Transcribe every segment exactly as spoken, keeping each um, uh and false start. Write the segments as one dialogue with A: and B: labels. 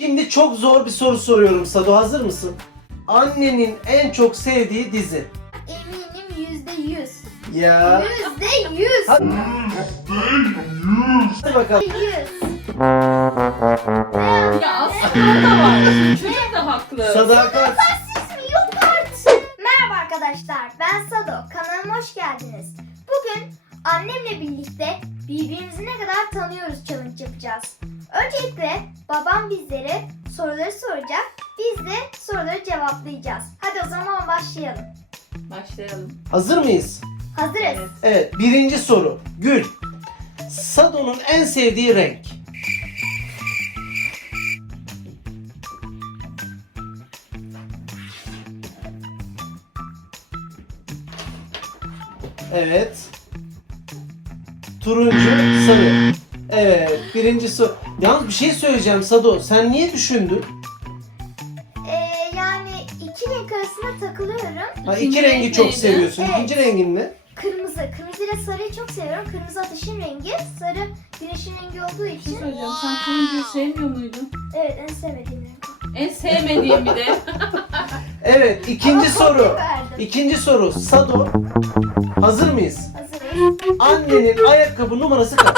A: Şimdi çok zor bir soru soruyorum Sado. Hazır mısın? Annenin en çok sevdiği dizi.
B: Eminim yüzde yüz.
A: Ya.
B: Yüzde yüz.
A: Hadi. Hadi bakalım.
B: Yüz.
C: Ya aslında o da var. Şimdi çocuk da haklı.
A: Sadakat.
B: Siz mi? Yok artık. Merhaba arkadaşlar. Ben Sado. Kanalıma hoş geldiniz. Bugün annemle birlikte birbirimizi ne kadar tanıyoruz challenge yapacağız. Öncelikle babam bizlere soruları soracak. Biz de soruları cevaplayacağız. Hadi o zaman başlayalım.
C: Başlayalım.
A: Hazır mıyız?
B: Hazırız.
C: Evet.
A: Evet. Birinci soru. Gül. Sado'nun en sevdiği renk. Evet. Turuncu, sarı. Evet. Birinci soru. Yalnız bir şey söyleyeceğim Sado. Sen niye düşündün?
B: Ee, yani iki renk arasında takılıyorum.
A: Ha,
C: İkinci
A: iki rengi
C: renk
A: çok
C: neydi?
A: seviyorsun.
B: Evet.
A: İkinci rengin ne?
B: Kırmızı. Kırmızı ile sarıyı çok seviyorum. Kırmızı ateşin rengi, sarı güneşin rengi olduğu
C: Bir şey
B: için.
C: söyleyeceğim. Sen turuncuyu sevmiyor muydun?
B: Evet, en sevmediğim renk.
C: En sevmediğim bir de.
A: Evet. ikinci
B: Ama
A: soru.
B: kopya verdim.
A: İkinci soru. Sado. Hazır mıyız?
B: Hazırız.
A: Annenin ayakkabı numarası kaç?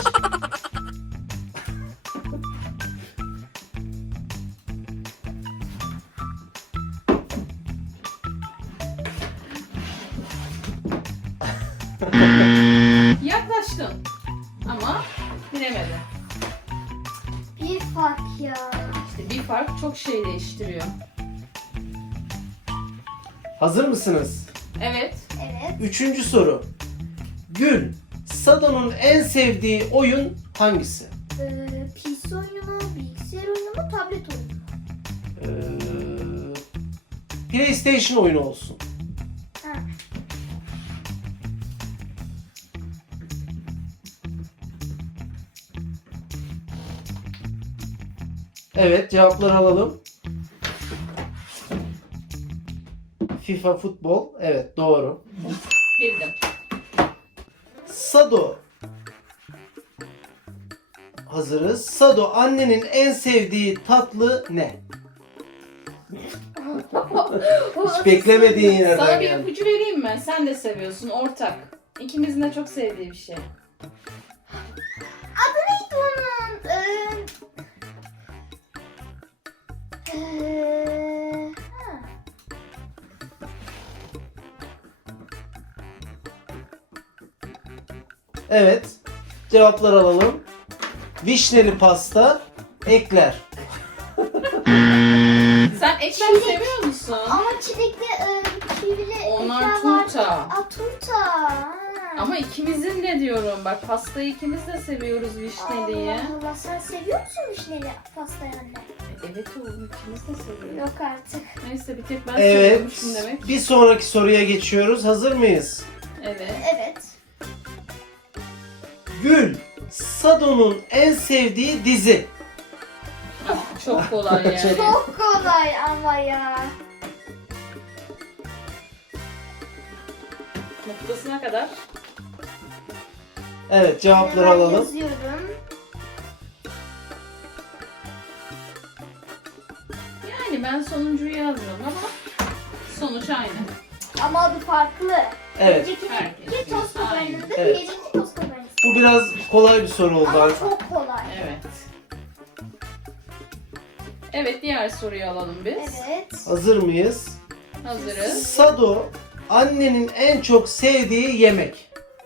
C: Yaklaştın. Ama bilemedin.
B: Bir fark ya.
C: İşte bir fark çok şey değiştiriyor.
A: Hazır mısınız?
C: Evet.
B: Evet.
A: Üçüncü soru. Gül, Sado'nun en sevdiği oyun hangisi?
B: Ee, P C oyunu mu, bilgisayar oyunu mu, tablet oyunu mu?
A: Ee, PlayStation oyunu olsun.
B: Ha.
A: Evet, cevapları alalım. FIFA futbol. Evet, doğru.
C: Bildim.
A: Sado. Hazırız. Sado, annenin en sevdiği tatlı ne? Hiç beklemediğin yerden
C: Sana bir
A: geldi.
C: ipucu vereyim mi? Sen de seviyorsun. Ortak. İkimizin de çok sevdiği bir şey.
B: Adı neydi onun? Ee, ee, ha.
A: Evet. Cevaplar alalım. Vişneli pasta, ekler.
C: Sen ekler
B: Çilek.
C: seviyor musun?
B: Ama çilekli, e, kivili
C: Onlar
B: ekler var.
C: turta.
B: Aa, turta. Ha.
C: Ama ikimizin de diyorum. Bak pastayı ikimiz de seviyoruz vişneliyi.
B: Allah Allah, sen seviyor musun vişneli pastayı anne?
C: Evet oğlum ikimiz de seviyoruz.
B: Yok artık.
C: Neyse bir tek ben
A: Evet.
C: seviyormuşum demek.
A: Bir sonraki soruya geçiyoruz. Hazır mıyız?
C: Evet.
B: Evet.
A: Gül, Sado'nun en sevdiği dizi.
C: Çok kolay yani.
A: Çok-
B: Çok kolay ama ya.
C: Noktasına kadar.
A: Evet, cevapları
B: Hemen
A: alalım.
B: yazıyorum.
C: Yani ben sonuncuyu yazmadım ama sonuç aynı.
B: Ama adı farklı.
A: Evet.
B: Önceki
C: Herkes.
B: toz kabarındı,
A: Evet.
B: diğeriki toz kabarındı.
A: Bu biraz kolay bir soru oldu.
B: Ama çok kolay.
C: Evet. Evet diğer soruyu alalım biz.
B: Evet.
A: Hazır mıyız?
C: Hazırız.
A: Sado, annenin en çok sevdiği yemek.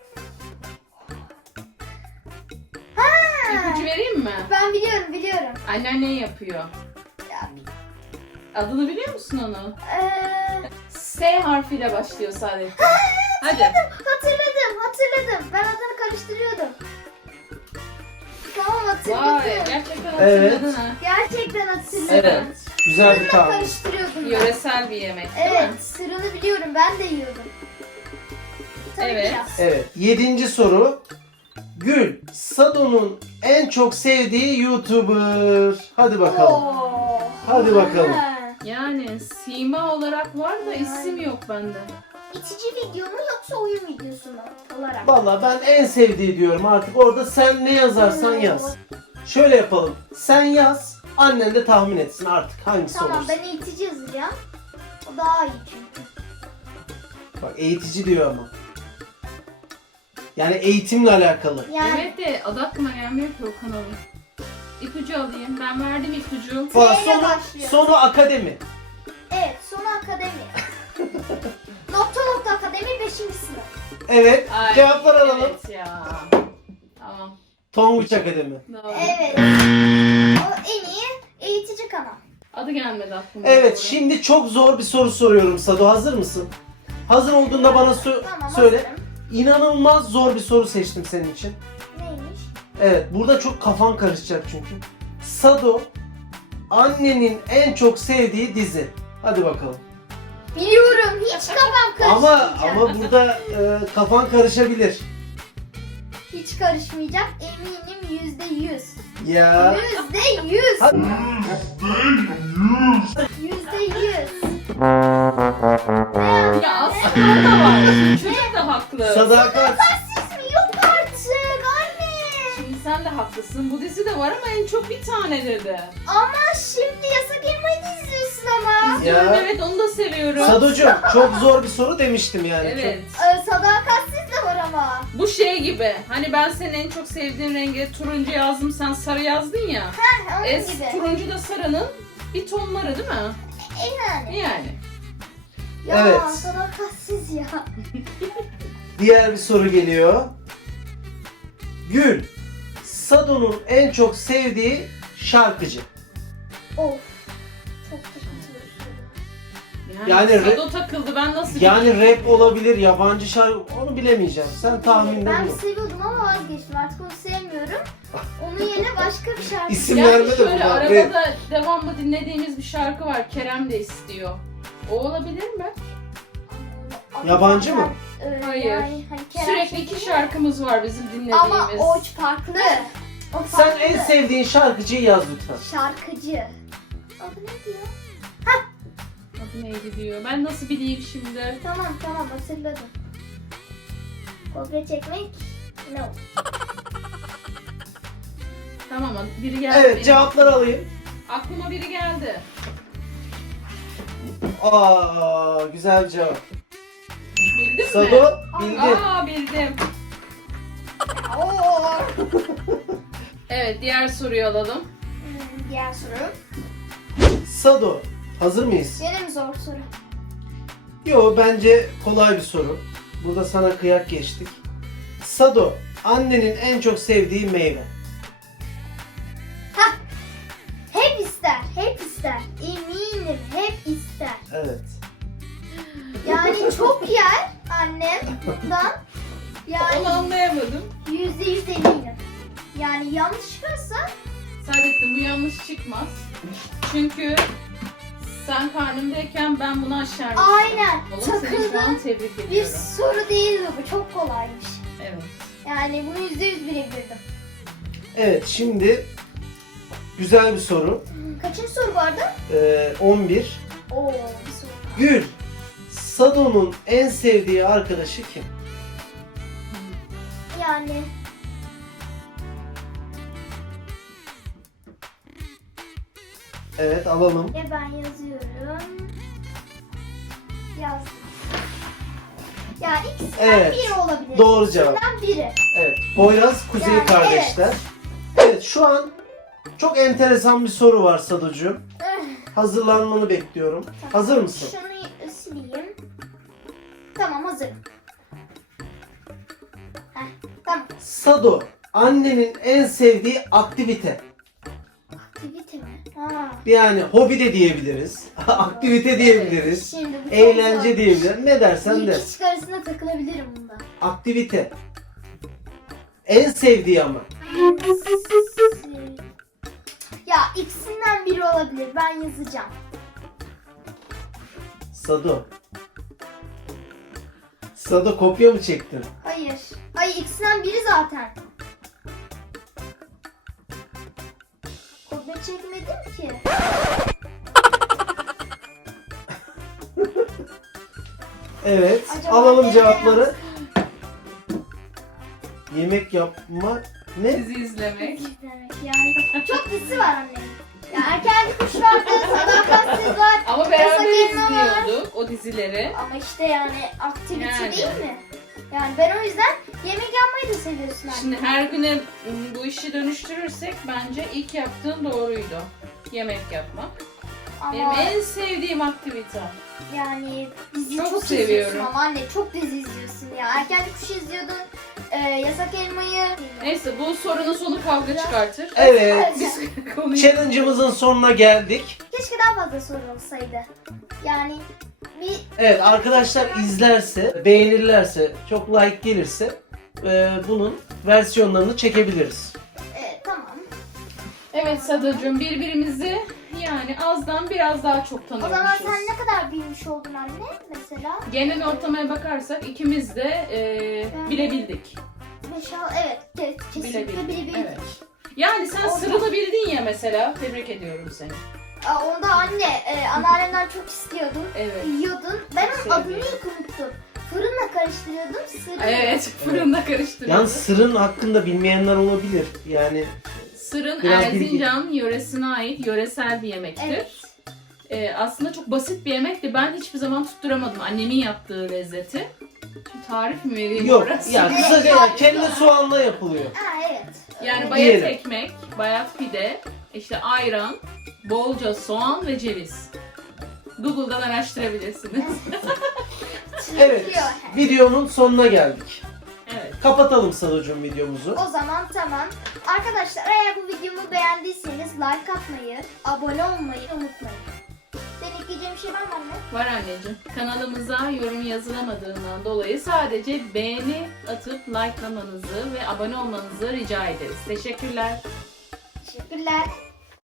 C: İpucu vereyim mi?
B: Ben biliyorum, biliyorum.
C: Annen ne yapıyor?
B: Ya,
C: Adını biliyor musun onu?
B: eee,
C: S harfiyle başlıyor sadece. Hadi.
B: hatırladım, hatırladım. Ben adını karıştırıyordum. Tamam,
C: Vay
B: hatırladım.
C: gerçekten
A: Evet.
C: hatırladın ha.
B: Gerçekten hatırladım.
A: Evet. Güzel bir
B: Sırla
A: tahmin.
B: karıştırıyordum ben.
C: Yöresel bir yemek değil
B: Evet,
C: mi?
B: sırrını biliyorum. Ben de yiyordum. Tabii
C: Evet.
B: biraz.
A: Evet. Yedinci soru. Gül, Sado'nun en çok sevdiği YouTuber. Hadi bakalım.
B: Oo.
A: Hadi bakalım.
B: Ha.
C: Yani sima olarak var da isim yok bende.
B: İtici video mu yoksa oyun videosu mu olarak?
A: Vallahi ben en sevdiği diyorum artık. Orada sen ne yazarsan yaz. Şöyle yapalım. Sen yaz. Annen de tahmin etsin artık hangisi
B: Tamam
A: olursa.
B: ben eğitici yazacağım. O daha iyi çünkü.
A: Bak eğitici diyor ama. Yani eğitimle alakalı.
B: Yani
C: Evet de adı aklıma gelmiyor ki o kanalın. İpucu alayım. Ben verdim ipucu.
A: Falan.
B: T ile
A: Sonu,
B: başlıyor.
A: sonu akademi.
B: evet sonu akademi. nokta nokta akademi beşinci sınıf.
A: Evet.
C: Ay,
A: Cevaplar alalım.
C: Evet ya. Tamam.
A: Tonguç Akademi.
C: Doğru.
B: Evet. O en iyi eğitici kanal.
C: Adı gelmedi aklıma.
A: Evet
C: doğru.
A: şimdi çok zor bir soru soruyorum Sado. Hazır mısın? Hazır olduğunda bana sö-
B: Tamam,
A: söyle.
B: hazırım.
A: İnanılmaz zor bir soru seçtim senin için.
B: Neymiş?
A: Evet, burada çok kafan karışacak çünkü. Sado, annenin en çok sevdiği dizi. Hadi bakalım.
B: Biliyorum hiç kafam
A: Ama
B: karışmayacak.
A: ama burada e, kafan karışabilir.
B: Hiç karışmayacak eminim yüzde yüz.
A: Ya.
B: Yüzde yüz.
A: Hadi.
B: Yüzde yüz.
C: Ya aslında da var. Şimdi çocuk da haklı.
A: Sadakat.
B: Siz mi? Yok artık anne.
C: Şimdi sen de haklısın. Bu dizi de var ama en çok bir tane dedi.
B: Ama şimdi yasak elmayı izliyorsun ama.
C: Diyorum,
A: Ya.
C: evet onu da seviyorum.
A: Sadocuğum çok zor bir soru demiştim yani.
C: Evet.
B: Ee, sadakatsiz de var ama.
C: Bu şey gibi. Hani ben senin en çok sevdiğin rengi turuncu yazdım, sen sarı yazdın ya.
B: Heh, onun
C: Es,
B: gibi.
C: turuncu da sarının bir tonları değil mi?
B: E yani.
C: Yani.
B: Ya
A: Evet.
B: sadakatsiz ya.
A: Diğer bir soru geliyor. Gül, Sado'nun en çok sevdiği şarkıcı.
B: Of. Çok sıkıntı bir soru.
C: Yani,
A: Yani
C: Sado takıldı, ben nasıl
A: Yani
C: bileyim?
A: rap olabilir, yabancı şarkı, onu bilemeyeceğim. Sen tahminde
B: Ben
A: bulun.
B: seviyordum ama vazgeçtim. Artık onu sevmiyorum. Onun yerine başka bir şarkı.
A: İsim
C: Yani
A: verme de
C: şöyle
A: burada.
C: arabada
A: Rap.
C: devamlı dinlediğimiz bir şarkı var. Kerem de istiyor. O olabilir mi?
A: Yabancı mı?
B: Ee,
C: Hayır.
B: Yani hani Kerem
C: Sürekli
B: Şeker'i-
C: iki şarkımız var bizim dinlediğimiz.
B: Ama o farklı. O
A: Sen
B: farklı.
A: en sevdiğin şarkıcıyı yaz lütfen.
B: Şarkıcı. Adı ne diyor?
C: Adı neydi diyor. Ben nasıl bileyim şimdi?
B: Tamam tamam hatırladım. Kopya çekmek no.
C: Tamam biri geldi.
A: Evet,
C: benim.
A: cevapları alayım.
C: Aklıma biri geldi.
A: Aa, güzel bir cevap.
C: Bildin mi?
A: Sado bildi.
C: Aa bildim.
B: Oo.
C: Evet diğer soruyu alalım.
B: Hmm, diğer soru.
A: Sado, hazır mıyız?
B: Gene mi zor soru?
A: Yo, bence kolay bir soru. Burada sana kıyak geçtik. Sado, annenin en çok sevdiği meyve.
B: Hep ister, hep ister. Eminim hep ister.
A: Evet.
B: Yani çok yer annem bundan.
C: Onu
B: Yani
C: anlayamadım.
B: yüzde yüz eminim. Yani yanlış çıkarsa
C: Saadettin bu yanlış çıkmaz. Çünkü sen karnımdayken ben bunu aşarmıştım.
B: aynen
C: Oğlum seni şu an
B: takıldığım
C: tebrik
B: bir
C: ediyorum.
B: soru değildi bu. Çok kolaymış.
C: Evet.
B: Yani bunu yüzde yüz bilebilirdim.
A: Evet, şimdi güzel bir soru.
B: Kaçıncı soru vardı?
A: Ee, on bir.
B: Oo bir soru.
A: Gül, Sado'nun en sevdiği arkadaşı kim?
B: Yani
A: Evet, alalım.
B: e ben yazıyorum. Yazdım. Ya ikisinden
A: Evet,
B: biri olabilir.
A: doğru cevap.
B: İkisinden biri.
A: Evet, Poyraz Kuzey
B: Yani,
A: kardeşler. Evet. şu an çok enteresan bir soru var Sadocuğum. Hazırlanmanı bekliyorum. Hazır mısın?
B: Şunu sileyim. Tamam hazırım. Heh, tamam.
A: Sado, annenin en sevdiği aktivite.
B: Aktivite mi? Ha.
A: Yani hobi de diyebiliriz. Aktivite diyebiliriz.
B: Şimdi bu çok
A: Eğlence
B: zor.
A: diyebiliriz. Ne dersen de.
B: İki çık arasında takılabilirim bunda.
A: Aktivite. En sevdiği ama.
B: Ya ikisinden biri olabilir. Ben yazacağım.
A: Sado. Sado kopya mı çektin?
B: Hayır. Hayır ikisinden biri zaten. Kopya çekmedim ki.
A: Evet.
B: Acaba
A: alalım
B: nereye
A: cevapları.
B: yazdım?
A: Yemek yapma ne?
C: Sizi izlemek.
B: Demek yani çok dizi var annemin. Ya erken kuş vardı, sadakatsiz var.
C: Ama beraber
B: Yasak elma var.
C: izliyorduk o dizileri.
B: Ama işte yani aktivite
C: Yani.
B: değil mi? Yani ben o yüzden yemek yapmayı da seviyorsun anne.
C: Şimdi her güne ım, bu işi dönüştürürsek bence ilk yaptığın doğruydu. Yemek yapmak. Benim
B: Ama
C: en sevdiğim aktivite.
B: yani dizi
C: Çok
B: çok,
C: seviyorum.
B: izliyorsun ama anne çok dizi izliyorsun ya. Erken kuş izliyordun, e, yasak elmayı.
C: Neyse bu sorunun sonu kavga çıkartır.
A: Evet.
C: Biz konuyu...
A: Challenge'ımızın sonuna geldik.
B: Keşke daha fazla soru olsaydı. Yani bir
A: Evet arkadaşlar izlerse, beğenirlerse, çok like gelirse e, bunun versiyonlarını çekebiliriz.
B: e, tamam.
C: Evet Sadocuğum birbirimizi yani azdan biraz daha çok
B: O
C: tanıyormuşuz.
B: zaman sen ne kadar büyümüş oldun anne mesela?
C: Genel ortamaya bakarsak ikimiz de e,
B: Ben-
C: bilebildik.
B: beş altı evet ke- kesinlikle
C: Bilebildik,
B: bilebildik.
C: evet. Yani sen
B: Orta-
C: sırrını bildin ya mesela. Tebrik ediyorum seni.
B: Aa, onda anne e, anneannemden çok istiyordum.
C: Evet.
B: Yiyordun. Ben
C: Çok
B: onun adını
C: seviyorum.
B: ilk unuttum. Fırınla karıştırıyordum. Sırrı.
C: Evet, fırında karıştırıyoruz.
A: Yalnız sırın hakkında bilmeyenler olabilir. Yani
C: Sırın
A: Biraz
C: Erzincan yöresine ait yöresel bir yemektir.
B: Evet.
C: Ee, aslında çok basit bir yemekti. Ben hiçbir zaman tutturamadım annemin yaptığı lezzeti. Şimdi tarif mi vereyim
A: yok
C: orası?
A: ya
B: Evet,
A: kısaca ya
B: yani-
A: kelle soğanla yapılıyor.
B: Ha evet.
C: Yani
B: Evet.
C: bayat
A: Diyelim.
C: ekmek, bayat pide, işte ayran, bolca soğan ve ceviz. Google'dan araştırabilirsiniz.
A: Evet
B: Çırpıyor.
A: videonun sonuna geldik.
C: Evet.
A: Kapatalım Sadocuğum videomuzu.
B: O zaman tamam. Arkadaşlar eğer bu videomu beğendiyseniz like atmayı, abone olmayı unutmayın. Senin ekleyeceğin bir şey var mı anne?
C: Var anneciğim. Kanalımıza yorum yazılamadığından dolayı sadece beğeni atıp likelamanızı ve abone olmanızı rica ederiz. Teşekkürler.
B: Teşekkürler.